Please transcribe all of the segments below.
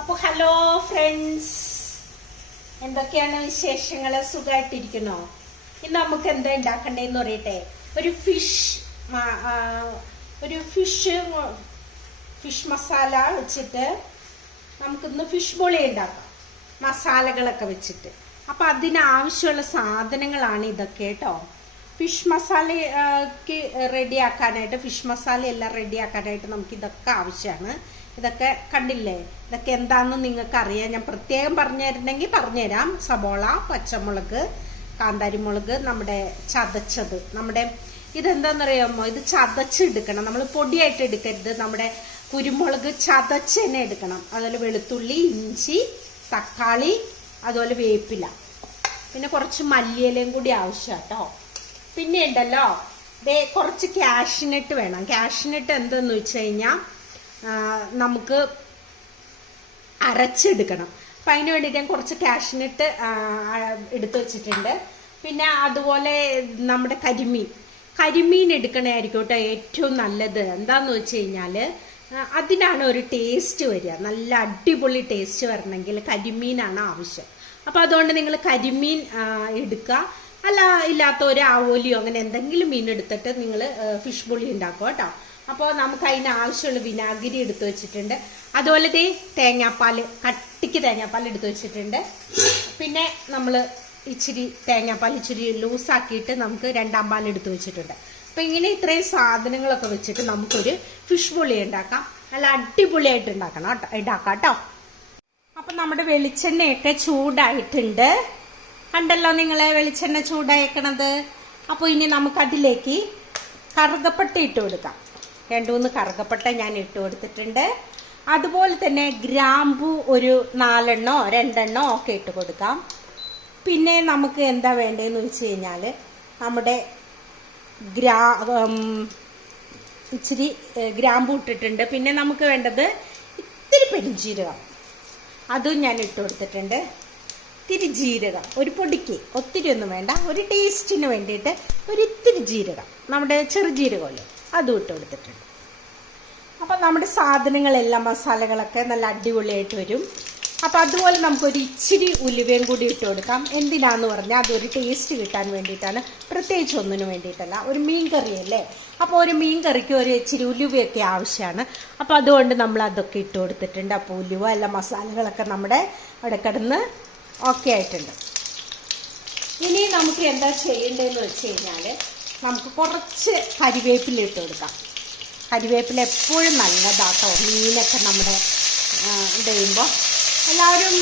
അപ്പോൾ hello friends, എന്തൊക്കെയാണ് വിശേഷങ്ങൾ? സുഖമായിട്ടിരിക്കണോ? ഇന്ന് നമുക്ക് എന്താ ഉണ്ടാക്കണ്ടേന്ന് പറയട്ടെ. ഒരു ഫിഷ് മസാല വെച്ചിട്ട് നമുക്കിന്ന് ഫിഷ് ബോളി ഉണ്ടാക്കാം, മസാലകളൊക്കെ വെച്ചിട്ട്. അപ്പം അതിനാവശ്യമുള്ള സാധനങ്ങളാണ് ഇതൊക്കെ കേട്ടോ. ഫിഷ് മസാലയ്ക്ക് റെഡിയാക്കാനായിട്ട്, ഫിഷ് മസാല എല്ലാം റെഡിയാക്കാനായിട്ട് നമുക്ക് ഇതൊക്കെ ആവശ്യമാണ്. ഇതൊക്കെ കണ്ടില്ലേ, ഇതൊക്കെ എന്താണെന്ന് നിങ്ങൾക്ക് അറിയാം. ഞാൻ പ്രത്യേകം പറഞ്ഞു തരുന്നെങ്കിൽ പറഞ്ഞുതരാം. സബോള, പച്ചമുളക്, കാന്താരിമുളക്, നമ്മുടെ ചതച്ചത്, നമ്മുടെ ഇതെന്താണെന്നറിയാമോ, ഇത് ചതച്ചെടുക്കണം. നമ്മൾ പൊടിയായിട്ട് എടുക്കരുത്. നമ്മുടെ കുരുമുളക് ചതച്ച് തന്നെ എടുക്കണം. അതുപോലെ വെളുത്തുള്ളി, ഇഞ്ചി, തക്കാളി, അതുപോലെ വേപ്പില, പിന്നെ കുറച്ച് മല്ലിയിലയും കൂടി ആവശ്യം കേട്ടോ. പിന്നെ ഉണ്ടല്ലോ, കുറച്ച് കാഷ്നട്ട് വേണം. കാഷ്നട്ട് എന്തെന്ന് വെച്ച് കഴിഞ്ഞാൽ നമുക്ക് അരച്ചെടുക്കണം. അപ്പം അതിന് വേണ്ടിയിട്ട് ഞാൻ കുറച്ച് കാഷ്നട്ട് എടുത്തു വെച്ചിട്ടുണ്ട്. പിന്നെ അതുപോലെ നമ്മുടെ കരിമീൻ എടുക്കണമായിരിക്കും കേട്ടോ ഏറ്റവും നല്ലത്. എന്താന്ന് വെച്ച് കഴിഞ്ഞാൽ അതിനാണ് ഒരു ടേസ്റ്റ് വരിക. നല്ല അടിപൊളി ടേസ്റ്റ് വരണമെങ്കിൽ കരിമീനാണ് ആവശ്യം. അപ്പം അതുകൊണ്ട് നിങ്ങൾ കരിമീൻ എടുക്കുക. അല്ല ഇല്ലാത്ത ഒരു ആവോലിയോ അങ്ങനെ എന്തെങ്കിലും മീൻ എടുത്തിട്ട് നിങ്ങൾ ഫിഷ് ബോളി ഉണ്ടാക്കുക കേട്ടോ. അപ്പോൾ നമുക്ക് അതിന് ആവശ്യമുള്ള വിനാഗിരി എടുത്തു വെച്ചിട്ടുണ്ട്. അതുപോലെ തേങ്ങാപ്പാൽ, കട്ടിക്ക് തേങ്ങാപ്പാൽ എടുത്തു വെച്ചിട്ടുണ്ട്. പിന്നെ നമ്മൾ തേങ്ങാപ്പാൽ ഇച്ചിരി ലൂസാക്കിയിട്ട് നമുക്ക് രണ്ടാം പാൽ എടുത്തു വെച്ചിട്ടുണ്ട്. അപ്പം ഇങ്ങനെ ഇത്രയും സാധനങ്ങളൊക്കെ വെച്ചിട്ട് നമുക്കൊരു ഫിഷ് ബോളി ഉണ്ടാക്കാം. നല്ല അടിപൊളിയായിട്ട് ഉണ്ടാക്കാം കേട്ടോ. അപ്പം നമ്മുടെ വെളിച്ചെണ്ണയൊക്കെ ചൂടായിട്ടുണ്ട്. കണ്ടല്ലോ നിങ്ങളെ വെളിച്ചെണ്ണ ചൂടായേക്കണത്. അപ്പോൾ ഇനി നമുക്കതിലേക്ക് കറുകപ്പട്ട ഇട്ട് കൊടുക്കാം. 2-3 കറുകപ്പട്ട ഞാൻ ഇട്ട് കൊടുത്തിട്ടുണ്ട്. അതുപോലെ തന്നെ ഗ്രാമ്പു ഒരു 4 2 ഒക്കെ ഇട്ട് കൊടുക്കാം. പിന്നെ നമുക്ക് എന്താ വേണ്ടതെന്ന് വെച്ച് കഴിഞ്ഞാൽ നമ്മുടെ ഇച്ചിരി ഗ്രാമ്പു ഇട്ടിട്ടുണ്ട്. പിന്നെ നമുക്ക് വേണ്ടത് ഇത്തിരി പെരുംജീരകം, അതും ഞാൻ ഇട്ട് കൊടുത്തിട്ടുണ്ട്. ഇത്തിരി ജീരകം, ഒരു പൊടിക്ക്, ഒത്തിരി ഒന്നും വേണ്ട, ഒരു ടേസ്റ്റിന് വേണ്ടിയിട്ട് ഒരു ഇത്തിരി ജീരകം, നമ്മുടെ ചെറുജീരകമല്ലേ, അതും ഇട്ട് കൊടുത്തിട്ടുണ്ട്. അപ്പം നമ്മുടെ സാധനങ്ങളെല്ലാം, മസാലകളൊക്കെ നല്ല അടിപൊളിയായിട്ട് വരും. അപ്പം അതുപോലെ നമുക്കൊരു ഇച്ചിരി ഉലുവയും കൂടി ഇട്ട് കൊടുക്കാം. എന്തിനാന്ന് പറഞ്ഞാൽ അതൊരു ടേസ്റ്റ് കിട്ടാൻ വേണ്ടിയിട്ടാണ്, പ്രത്യേകിച്ച് ഒന്നിനു വേണ്ടിയിട്ടല്ല. ഒരു മീൻ കറിയല്ലേ, അപ്പോൾ ഒരു മീൻ കറിക്ക് ഒരു ഇച്ചിരി ഉലുവയൊക്കെ ആവശ്യമാണ്. അപ്പോൾ അതുകൊണ്ട് നമ്മൾ അതൊക്കെ ഇട്ട് കൊടുത്തിട്ടുണ്ട്. അപ്പോൾ ഉലുവ എല്ലാ മസാലകളൊക്കെ നമ്മുടെ അവിടെ കിടന്ന് ഓക്കെ ആയിട്ടുണ്ട്. ഇനി നമുക്ക് എന്താ ചെയ്യേണ്ടതെന്ന് വെച്ച് കഴിഞ്ഞാൽ നമുക്ക് കുറച്ച് കരിവേപ്പില ഇട്ട് കൊടുക്കാം. കരിവേപ്പില എപ്പോഴും നല്ലതാട്ടോ. മീനൊക്കെ നമ്മുടെ ഇത് ചെയ്യുമ്പോൾ എല്ലാവരും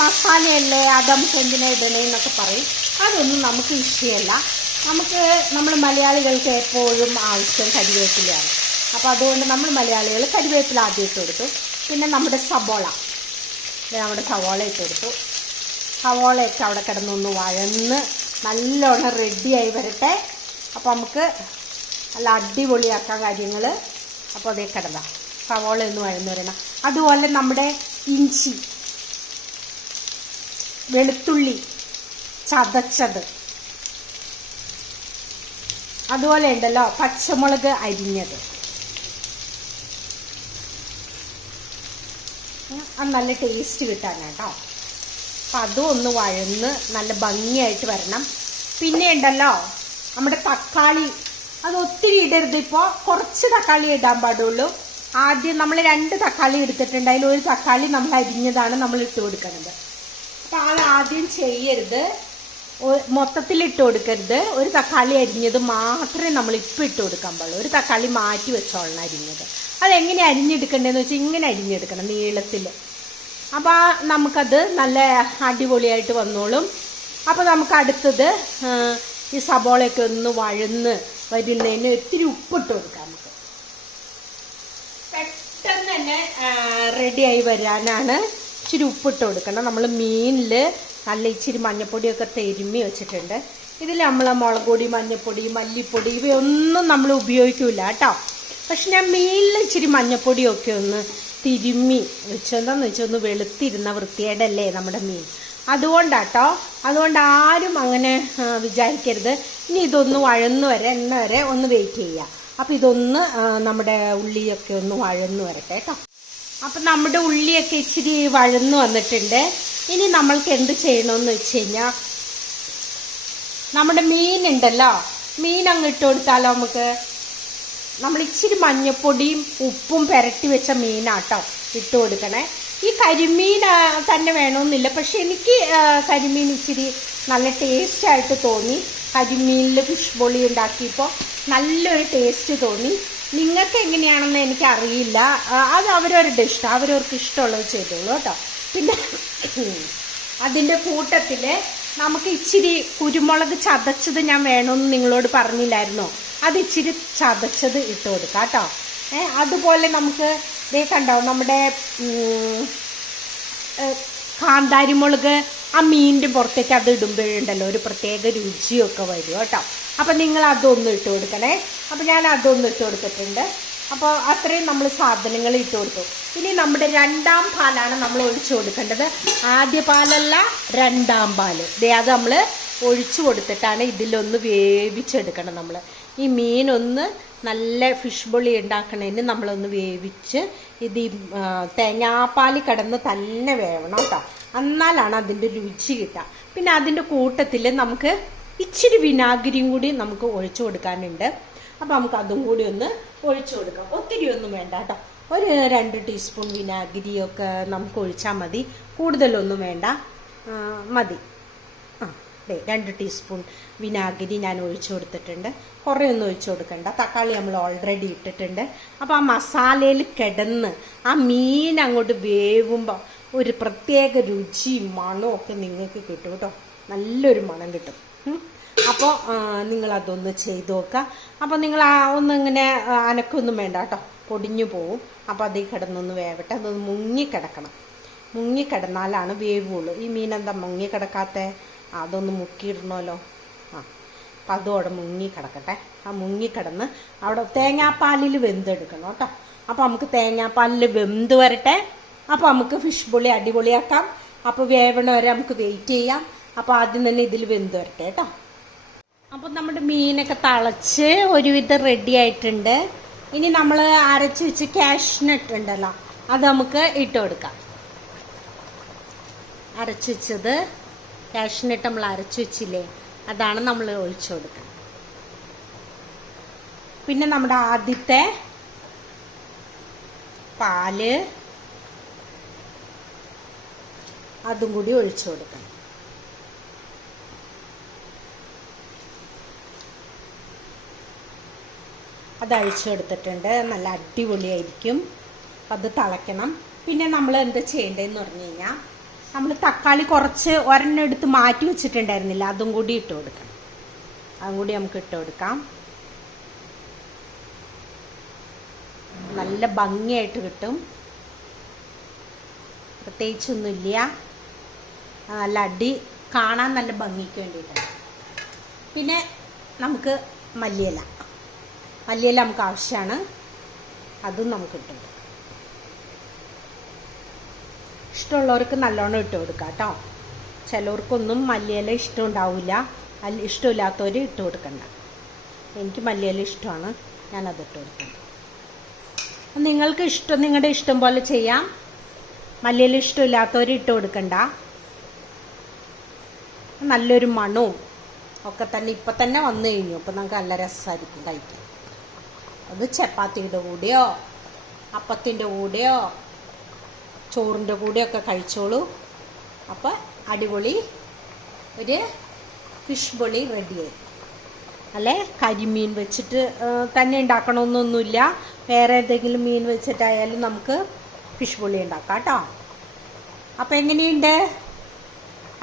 മസാലയല്ലേ, അത് നമുക്ക് എന്തിനാ ഇടണേന്നൊക്കെ പറയും. അതൊന്നും നമുക്ക് വിഷയമല്ല. നമ്മൾ മലയാളികൾക്ക് എപ്പോഴും ആവശ്യം കരിവേപ്പിലയാണ്. അപ്പോൾ അതുകൊണ്ട് നമ്മൾ മലയാളികൾ കരിവേപ്പില ആദ്യം ഇട്ട് കൊടുത്തു. പിന്നെ നമ്മുടെ സവോള ഇട്ട് കൊടുത്തു. സവോളയൊക്കെ അവിടെ കിടന്നൊന്ന് വഴന്ന് നല്ലോണം റെഡിയായി വരട്ടെ. അപ്പോൾ നമുക്ക് നല്ല അടിപൊളിയാക്കാം കാര്യങ്ങൾ. അപ്പോൾ അതേ കിടന്ന സവോള ഒന്ന് വഴന്ന് വരണം. അതുപോലെ നമ്മുടെ ഇഞ്ചി, വെളുത്തുള്ളി ചതച്ചത്, അതുപോലെ ഉണ്ടല്ലോ പച്ചമുളക് അരിഞ്ഞത്, അത് നല്ല ടേസ്റ്റ് കിട്ടാനാട്ടോ. അപ്പം അതും ഒന്ന് വഴന്ന് നല്ല ഭംഗിയായിട്ട് വരണം. പിന്നെ ഉണ്ടല്ലോ നമ്മുടെ തക്കാളി, അത് ഒത്തിരി ഇടരുത്. ഇപ്പോൾ കുറച്ച് തക്കാളി ഇടാൻ പാടുള്ളൂ. ആദ്യം നമ്മൾ 2 തക്കാളി എടുത്തിട്ടുണ്ട്. അതിൽ ഒരു തക്കാളി നമ്മൾ അരിഞ്ഞതാണ് നമ്മൾ ഇട്ട് കൊടുക്കുന്നത്. അപ്പോൾ ആദ്യം ചെയ്യരുത്, മൊത്തത്തിൽ ഇട്ട് കൊടുക്കരുത്. ഒരു തക്കാളി അരിഞ്ഞത് മാത്രമേ നമ്മൾ ഇപ്പം ഇട്ട് കൊടുക്കാൻ പാടുള്ളൂ. ഒരു തക്കാളി മാറ്റി വെച്ചോളണം അരിഞ്ഞത്. അതെങ്ങനെ അരിഞ്ഞെടുക്കണ്ടേന്ന് വെച്ചാൽ ഇങ്ങനെ അരിഞ്ഞെടുക്കണം, നീളത്തിൽ. അപ്പോൾ നമുക്കത് നല്ല അടിപൊളിയായിട്ട് വന്നോളും. അപ്പോൾ നമുക്ക് അടുത്തത് ഈ സബോളയൊക്കെ ഒന്ന് വഴന്ന് വരുന്നതിന് ഇത്തിരി ഉപ്പിട്ട് കൊടുക്കാം. നമുക്ക് പെട്ടെന്ന് തന്നെ റെഡിയായി വരാനാണ് ഇച്ചിരി ഉപ്പിട്ട് കൊടുക്കണം. നമ്മൾ മീനിൽ നല്ല ഇച്ചിരി മഞ്ഞൾപ്പൊടിയൊക്കെ തെരുമ്മി വെച്ചിട്ടുണ്ട്. ഇതിൽ നമ്മൾ മുളക് പൊടി, മഞ്ഞൾപ്പൊടി, മല്ലിപ്പൊടി ഇവയൊന്നും നമ്മൾ ഉപയോഗിക്കില്ല കേട്ടോ. പക്ഷെ ഞാൻ മീനിൽ ഇച്ചിരി മഞ്ഞൾപ്പൊടിയൊക്കെ ഒന്ന് തിരുമ്മി വെച്ചെന്താന്ന് വെച്ചാൽ ഒന്ന് വെളുത്തിരുന്ന വൃത്തിയേടല്ലേ നമ്മുടെ മീൻ. അതുകൊണ്ടാട്ടോ. അതുകൊണ്ട് ആരും അങ്ങനെ വിചാരിക്കരുത്. ഇനി ഇതൊന്ന് വഴന്ന് എണ്ണ വരെ ഒന്ന് വെയിറ്റ് ചെയ്യുക. അപ്പം ഇതൊന്ന് നമ്മുടെ ഉള്ളിയൊക്കെ ഒന്ന് വഴന്ന് വരട്ടെ കേട്ടോ. അപ്പം നമ്മുടെ ഉള്ളിയൊക്കെ ഇച്ചിരി വഴന്നു വന്നിട്ടുണ്ട്. ഇനി നമ്മൾക്ക് എന്ത് ചെയ്യണമെന്ന് വെച്ച് കഴിഞ്ഞാൽ നമ്മുടെ മീനുണ്ടല്ലോ, മീൻ അങ്ങ് ഇട്ട് കൊടുത്താലോ നമുക്ക്. നമ്മൾ ഇച്ചിരി മഞ്ഞപ്പൊടിയും ഉപ്പും പുരട്ടി വെച്ച മീനാട്ടോ ഇട്ട് കൊടുക്കണേ. ഈ കരിമീൻ തന്നെ വേണമെന്നില്ല, പക്ഷെ എനിക്ക് കരിമീൻ ഇച്ചിരി നല്ല ടേസ്റ്റായിട്ട് തോന്നി. കരിമീനിൽ ഫിഷ് ബോളി ഉണ്ടാക്കിയപ്പോൾ നല്ലൊരു ടേസ്റ്റ് തോന്നി. നിങ്ങൾക്ക് എങ്ങനെയാണെന്ന് എനിക്കറിയില്ല, അത് അവരവരുടെ ഇഷ്ടം, അവരവർക്ക് ഇഷ്ടമുള്ളത് ചെയ്തോളൂ കേട്ടോ. പിന്നെ അതിൻ്റെ കൂട്ടത്തിൽ നമുക്ക് ഇച്ചിരി കുരുമുളക് ചതച്ചത് ഞാൻ വേണമെന്ന് നിങ്ങളോട് പറഞ്ഞില്ലായിരുന്നോ, അത് ഇച്ചിരി ചതച്ചത് ഇട്ട് കൊടുക്കാം കേട്ടോ. അതുപോലെ നമുക്ക് ദേ കണ്ടോ നമ്മുടെ കാന്താരിമുളക് ആ മീനിൻ്റെ പുറത്തേക്ക് അത് ഇടുമ്പോഴുണ്ടല്ലോ ഒരു പ്രത്യേക രുചിയൊക്കെ വരും കേട്ടോ. അപ്പം നിങ്ങൾ അതൊന്നും ഇട്ട് കൊടുക്കണേ. അപ്പം ഞാൻ അതൊന്നും ഇട്ട് കൊടുത്തിട്ടുണ്ട്. അപ്പോൾ അത്രയും നമ്മൾ സാധനങ്ങൾ ഇട്ട് കൊടുത്തു. ഇനി നമ്മുടെ രണ്ടാം പാലാണ് നമ്മൾ ഒഴിച്ചു കൊടുക്കേണ്ടത്. ആദ്യ പാലല്ല, രണ്ടാം പാല്. അത് നമ്മൾ ഒഴിച്ചു കൊടുത്തിട്ടാണ് ഇതിലൊന്ന് വേവിച്ചെടുക്കണം. നമ്മൾ ഈ മീനൊന്ന് നല്ല ഫിഷ് ബോളി ഉണ്ടാക്കണതിന് നമ്മളൊന്ന് വേവിച്ച് ഇത് തേങ്ങാപ്പാൽ കിടന്ന് തന്നെ വേവണം കേട്ടോ. എന്നാലാണ് അതിൻ്റെ രുചി കിട്ടുക. പിന്നെ അതിൻ്റെ കൂട്ടത്തിൽ നമുക്ക് ഇച്ചിരി വിനാഗിരിയും കൂടി നമുക്ക് ഒഴിച്ചു കൊടുക്കാനുണ്ട്. അപ്പം നമുക്ക് അതും കൂടി ഒന്ന് ഒഴിച്ചു കൊടുക്കാം. ഒത്തിരി ഒന്നും വേണ്ട കേട്ടോ, ഒരു 2 ടീസ്പൂൺ വിനാഗിരിയൊക്കെ നമുക്ക് ഒഴിച്ചാൽ മതി, കൂടുതലൊന്നും വേണ്ട, മതി. 2 ടീസ്പൂൺ വിനാഗിരി ഞാൻ ഒഴിച്ചു കൊടുത്തിട്ടുണ്ട്. കുറേ ഒന്നും ഒഴിച്ചു കൊടുക്കണ്ട, തക്കാളി നമ്മൾ ഓൾറെഡി ഇട്ടിട്ടുണ്ട്. അപ്പോൾ ആ മസാലയിൽ കിടന്ന് ആ മീൻ അങ്ങോട്ട് വേവുമ്പോൾ ഒരു പ്രത്യേക രുചിയും മണവും ഒക്കെ നിങ്ങൾക്ക് കിട്ടും കേട്ടോ, നല്ലൊരു മണം കിട്ടും. അപ്പോൾ നിങ്ങളതൊന്ന് ചെയ്ത് നോക്കുക. അപ്പോൾ നിങ്ങൾ ഒന്നിങ്ങനെ അനക്കൊന്നും വേണ്ട കേട്ടോ, പൊടിഞ്ഞു പോവും. അപ്പോൾ അതിൽ കിടന്നൊന്ന് വേവട്ടെ, അതൊന്ന് മുങ്ങിക്കിടക്കണം. മുങ്ങിക്കിടന്നാലാണ് വേവുള്ളൂ. ഈ മീനെന്താ മുങ്ങിക്കിടക്കാത്ത? അതൊന്ന് മുക്കിയിടണമല്ലോ. അപ്പം അതും അവിടെ മുങ്ങിക്കിടക്കട്ടെ. ആ മുങ്ങിക്കിടന്ന് അവിടെ തേങ്ങാപ്പാലിൽ വെന്തെടുക്കണം കേട്ടോ. അപ്പോൾ നമുക്ക് തേങ്ങാപ്പാലിൽ വെന്ത് വരട്ടെ. അപ്പോൾ നമുക്ക് ഫിഷ് ബോളി അടിപൊളിയാക്കാം. അപ്പോൾ വേവണ വരെ നമുക്ക് വെയിറ്റ് ചെയ്യാം. അപ്പോൾ ആദ്യം തന്നെ ഇതിൽ വെന്ത് വരട്ടെ കേട്ടോ. അപ്പോൾ നമ്മുടെ മീനൊക്കെ തിളച്ച് ഒരുവിധം റെഡി ആയിട്ടുണ്ട്. ഇനി നമ്മൾ അരച്ച് വെച്ച് കാഷ്നട്ട് ഉണ്ടല്ലോ, അത് നമുക്ക് ഇട്ട് കൊടുക്കാം. അരച്ച് വെച്ചത് കാഷ്നട്ട് നമ്മൾ അരച്ച് വെച്ചില്ലേ, അതാണ് നമ്മൾ ഒഴിച്ചു കൊടുക്കുന്നത്. പിന്നെ നമ്മുടെ ആദ്യത്തെ പാല് അതും കൂടി ഒഴിച്ചു കൊടുക്കണം. അത് അഴിച്ചു കൊടുത്തിട്ടുണ്ട്. നല്ല അടിപൊളിയായിരിക്കും. അത് തിളയ്ക്കണം. പിന്നെ നമ്മൾ എന്താ ചെയ്യേണ്ടതെന്ന് പറഞ്ഞു കഴിഞ്ഞാൽ, നമ്മൾ തക്കാളി കുറച്ച് ഒരെണ്ണം എടുത്ത് മാറ്റി വെച്ചിട്ടുണ്ടായിരുന്നില്ല, അതും കൂടി ഇട്ട് കൊടുക്കണം. അതും കൂടി നമുക്ക് ഇട്ട് കൊടുക്കാം. നല്ല ഭംഗിയായിട്ട് കിട്ടും, പ്രത്യേകിച്ചൊന്നുമില്ല. നല്ല കാണാൻ നല്ല ഭംഗിക്ക് വേണ്ടിയിട്ടാണ്. പിന്നെ നമുക്ക് മല്ലിയില നമുക്ക് ആവശ്യമാണ്, അതും നമുക്ക് ഇട്ട് കൊടുക്കാം. ഇഷ്ടമുള്ളവർക്ക് നല്ലോണം ഇട്ട് കൊടുക്കാം കേട്ടോ. ചിലവർക്കൊന്നും മല്ലിയില ഇഷ്ടം ഉണ്ടാവില്ല, ഇഷ്ടമില്ലാത്തവർ ഇട്ട് കൊടുക്കണ്ട. എനിക്ക് മല്ലിയില ഇഷ്ടമാണ്, ഞാനത് ഇട്ട് കൊടുക്കണം. നിങ്ങൾക്ക് നിങ്ങളുടെ ഇഷ്ടം പോലെ ചെയ്യാം. മല്ലിയില ഇഷ്ടമില്ലാത്തവർ ഇട്ട് കൊടുക്കണ്ട. നല്ലൊരു മണവും ഒക്കെ തന്നെ ഇപ്പം തന്നെ വന്നു കഴിഞ്ഞു. അപ്പം നമുക്ക് നല്ല രസമായിരിക്കും കഴിക്കാൻ. അത് ചപ്പാത്തിയുടെ കൂടെയോ അപ്പത്തിൻ്റെ കൂടെയോ ചോറിൻ്റെ കൂടെയൊക്കെ കഴിച്ചോളൂ. അപ്പോൾ അടിപൊളി ഒരു ഫിഷ് ബോളി റെഡിയായി. അല്ലേ, കരിമീൻ വെച്ചിട്ട് തന്നെ ഉണ്ടാക്കണമെന്നൊന്നുമില്ല, വേറെ ഏതെങ്കിലും മീൻ വെച്ചിട്ടായാലും നമുക്ക് ഫിഷ് ബോളി ഉണ്ടാക്കാം കേട്ടോ. അപ്പം എങ്ങനെയുണ്ട്?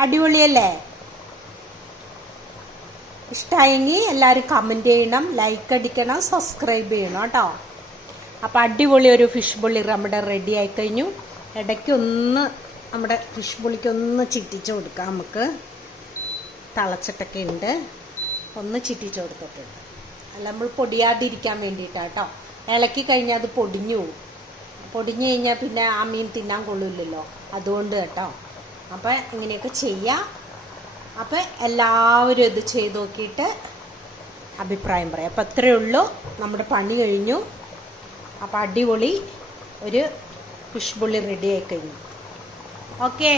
അടിപൊളിയല്ലേ? ഇഷ്ടമായെങ്കിൽ എല്ലാവരും കമൻറ്റ് ചെയ്യണം, ലൈക്ക് അടിക്കണം, സബ്സ്ക്രൈബ് ചെയ്യണം കേട്ടോ. അപ്പോൾ അടിപൊളി ഒരു ഫിഷ് ബോളി നമ്മുടെ റെഡി ആയിക്കഴിഞ്ഞു. ഇടയ്ക്കൊന്ന് നമ്മുടെ ഫിഷ് ബോളിക്കൊന്ന് ചിറ്റിച്ച് കൊടുക്കാം. നമുക്ക് തിളച്ചിട്ടൊക്കെ ഉണ്ട്, ഒന്ന് ചിറ്റിച്ച് കൊടുത്തിട്ടുണ്ട്. അല്ല, നമ്മൾ പൊടിയാതിരിക്കാൻ വേണ്ടിയിട്ടാണ് കേട്ടോ. ഇളക്കി കഴിഞ്ഞാൽ അത് പൊടിഞ്ഞു പോകും. പൊടിഞ്ഞു കഴിഞ്ഞാൽ പിന്നെ ആ മീൻ തിന്നാൻ കൊള്ളില്ലല്ലോ, അതുകൊണ്ട് കേട്ടോ. അപ്പം ഇങ്ങനെയൊക്കെ ചെയ്യാം. അപ്പം എല്ലാവരും ഇത് ചെയ്ത് നോക്കിയിട്ട് അഭിപ്രായം പറയാം. അപ്പം അത്രയേ ഉള്ളൂ, നമ്മുടെ പണി കഴിഞ്ഞു. അപ്പം അടിപൊളി ഒരു കുഷ്ബുള്ളി റെഡി ആയി കഴിഞ്ഞു. ഓക്കേ.